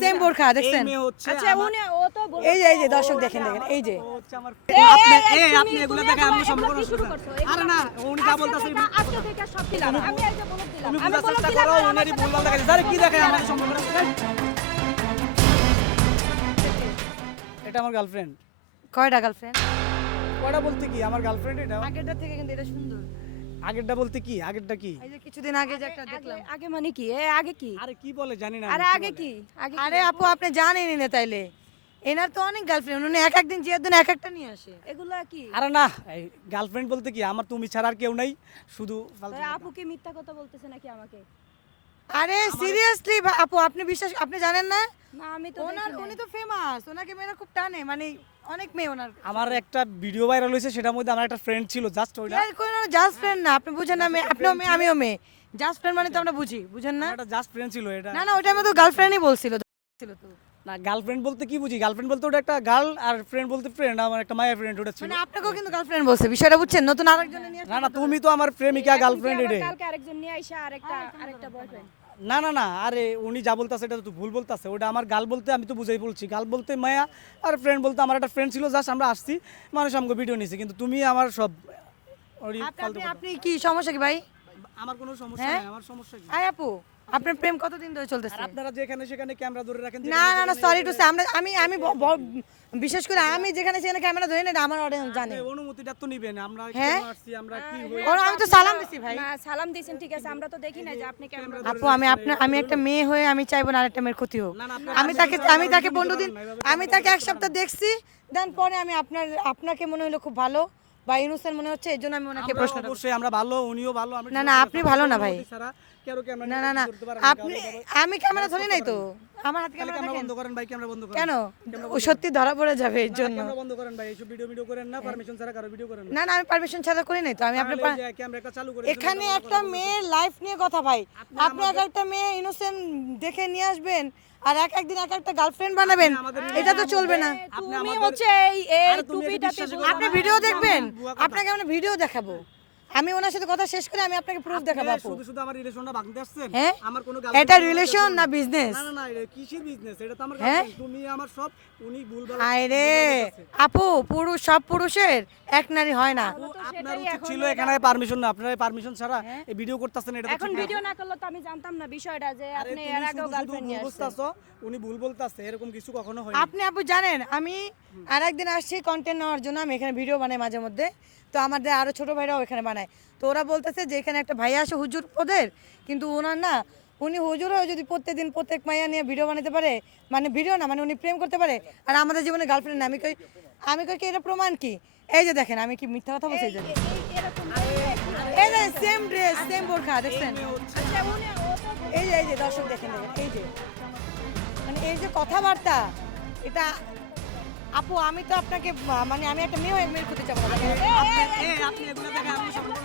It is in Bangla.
সেম বোরখা দেখছেন? মেয়ে হচ্ছে আচ্ছা উনি ও তো বলল এই যে দর্শক দেখেন এই যে হচ্ছে আমার আপনি এগুলো দেখে আমি সম্পর্ক শুরু করছো আরে না উনি যা বলতাছে আজকে থেকে সব দিলাম আমি এই যে বলে দিলাম তুমি আমি বোঝার বলে চেষ্টা দিলাম করো উনারই ভুলভাল দেখাচ্ছে আরে কি দেখে আমার সম্পর্ক এটা আমার গার্লফ্রেন্ড কয়টা গার্লফ্রেন্ড? কয়টা বলতে কি আমার গার্লফ্রেন্ড এটা আগেরটা থেকে কিন্তু এটা সুন্দর। আগেরটা বলতে কি আগেরটা কি এই যে কিছুদিন আগে যে একটা দেখলাম। আগে মানে কি আগে কি আরে কি বলে জানি না আরে আমি, আগে বলে? কি আগে আরে আপু আপনি জানেনই না তাইলে, এনার তো অনেক গার্লফ্রেন্ড, উনি এক একদিন জিয়ার দিন এক একটা নিয়ে আসে। এগুলা কি আরে না গার্লফ্রেন্ড বলতে কি আমার তুমি ছাড়া আর কেউ নাই শুধু ফালতু তাই কথা। আপু কি মিথ্যা কথা বলতেছে নাকি আমাকে আরে সিরিয়াসলি আপু আপনি বিশ্বাস, আপনি জানেন না না আমি তো ওনার, উনি তো ফেমাস, ওনাকে মেয়েরা খুব টানে, মানে অনেক মেয়ে ওনার। আমার একটা ভিডিও ভাইরাল হয়েছে সেটার মধ্যে আমার একটা ফ্রেন্ড ছিল জাস্ট ওইটা আর কোনো জাস্ট ফ্রেন্ড না, আপনি বুঝেন না, আপনিও মেয়ে আমিও মেয়ে, জাস্ট ফ্রেন্ড মানে তো আমরা বুঝি, বুঝেন না? আমার একটা জাস্ট ফ্রেন্ড ছিল এটা না না ওইটা আমি তো গার্লফ্রেন্ডই বলছিল তো। না গার্লফ্রেন্ড বলতে কি বুঝি গার্লফ্রেন্ড বলতে ওটা একটা গার্ল আর ফ্রেন্ড বলতে ফ্রেন্ড আমার একটা মায়ের ফ্রেন্ড ওটা ছিল মানে আপনাকেও কিন্তু গার্লফ্রেন্ড বলছে, বিষয়টা বুঝছেন? নতুন আরেকজনে নিয়ে না না তুমি তো আমার প্রেমিকা গার্লফ্রেন্ড আবার এটা কালকে আরেকজন নিয়ে আইসা আরেকটা বয়ফ্রেন্ড না না না আরে উনি যা বলতাছে এটা তো ভুল বলতাছে ওটা আমার গাল বলতে আমি তো বুঝাই বলছি গাল বলতে মায়া আর ফ্রেন্ড বলতে আমার একটা ফ্রেন্ড ছিল জাস্ট আমরা আসছি মানুষ আমাকে ভিডিও নিয়েছে কিন্তু তুমি আমার সব ওই ফালতু আপনি কথা। আপনি কি সমস্যা কি ভাই? আমার কোনো সমস্যা হ্যাঁ? নাই আমার সমস্যা কি আয় আপু আপনার প্রেম কতদিন ধরে চলতেছে? আর আপনারা যেখানে সেখানে ক্যামেরা ধরে রাখেন না না না সরি টু সে, আমি বিশেষ করে আমি যেখানে সেখানে ক্যামেরা ধরি না, এটা আমার অডিয়েন্স জানে। এই অনুমতিটা তো নিবেন আমরা হ্যাঁ? কেন আসছি আমরা কি হই ওরা আমি তো সালাম দিছি ভাই। না সালাম দিয়েছেন ঠিক আছে আমরা তো দেখি না যে আপনি ক্যামেরা আপু আমি একটা মেয়ে হয়ে আমি চাইবো না আরেকটা মেয়ের ক্ষতি হোক। না, না, আপনার আমি তাকে 15 দিন, আমি তাকে এক সপ্তাহ দেখছি, দেন পরে আমি আপনাকে মনে হলো খুব ভালো বা ইনোসেন্ট মনে হচ্ছে, এর জন্য আমি ওনাকে প্রশ্ন করছি। অবশ্যই আমরা ভালো উনিও ভালো আমরা না, না, আপনি ভালো না ভাই। ক্যামেরা না না না আপনি, আমি ক্যামেরা ধরি নাই তো, আমার হাতে ক্যামেরা ক্যামেরা দেখেন। বন্ধ করেন ভাই ক্যামেরা বন্ধ করেন কেন? ও সত্যি ধরা পড়ে যাবে এর জন্য। ক্যামেরা বন্ধ করেন ভাই এইসব ভিডিও করেন না পারমিশন ছাড়া কারো ভিডিও করেন না না না আমি পারমিশন ছাড়া করি নাই তো, আমি আপনার তাহলে এই যে ক্যামেরাটা চালু করে এখানে একটা মেয়ের লাইফ নিয়ে কথা ভাই, আপনি এক একটা মেয়ে ইনোসেন্ট দেখে নিয়ে আসবেন আর এক একদিন এক একটা গার্লফ্রেন্ড বানাবেন, এটা তো চলবে না। তুমি হচ্ছে এই আরে তুমি এটা টুপিটাতে বিশ্বাস করো আপনি ভিডিও দেখবেন, আপনাকে আমরা ভিডিও দেখাবো, আমি ওনার সাথে কথা শেষ করে আমি আপনাকে প্রুফ দেখাবো আপু। শুধু শুধু আমার রিলেশনটা ভাঙতে আসছেন হ্যাঁ? আমার কোনো এটা রিলেশন না বিজনেস? না না না এটা কিসের বিজনেস এটা তো আমার হ্যাঁ? girlfriend, তুমি আমার সব উনি ভুলভাল আরে আপু সব পুরুষের এক নারী হয় না। আপনার উচিত ছিল এখানে পারমিশন না আপনারা পারমিশন ছাড়া এই ভিডিও করতেছেন এটা তো এখন ঠিক না। ভিডিও না করলে তো আমি জানতাম না বিষয়টা যে আরে আপনি তুমি এর আগেও শুধু গার্লফ্রেন্ড নিয়ে ভুল আসছেন বুঝতাছো উনি ভুল বলতাছে এরকম কিছু কখনো হয় না আপনি আপু জানেন আমি আর একদিন আসছি কন্টেন্ট নেওয়ার জন্য, আমি এখানে ভিডিও বানাই মাঝে মধ্যে, তো আমাদের আরো ছোট ভাইরাও এখানে বানায়, তো ওরা বলতেছে যে এখানে একটা ভাইয়া আসে হুজুর পদের, কিন্তু ওনার না, উনি হুজুর হয়ে যদি প্রত্যেকদিন প্রত্যেক মাইয়া নিয়ে ভিডিও বানাতে পারে, মানে ভিডিও না মানে উনি প্রেম করতে পারে, আর আমাদের জীবনে গার্লফ্রেন্ড না, আমি কই কি এটা প্রমাণ কি? এই যে দেখেন আমি কি মিথ্যা কথা বলছি? এই যে এই যে সেম ড্রেস সেম বোরখা দেখছেন? আচ্ছা উনি ও তো এই যে দর্শক দেখেন এই যে মানে এই যে কথাবার্তা, এটা আপু আমি তো আপনাকে মানে আমি একটা মেয়ে হয়ে মেয়ের ক্ষতি চাবো না। আপনি এগুলো দেখে আমি সম্পর্ক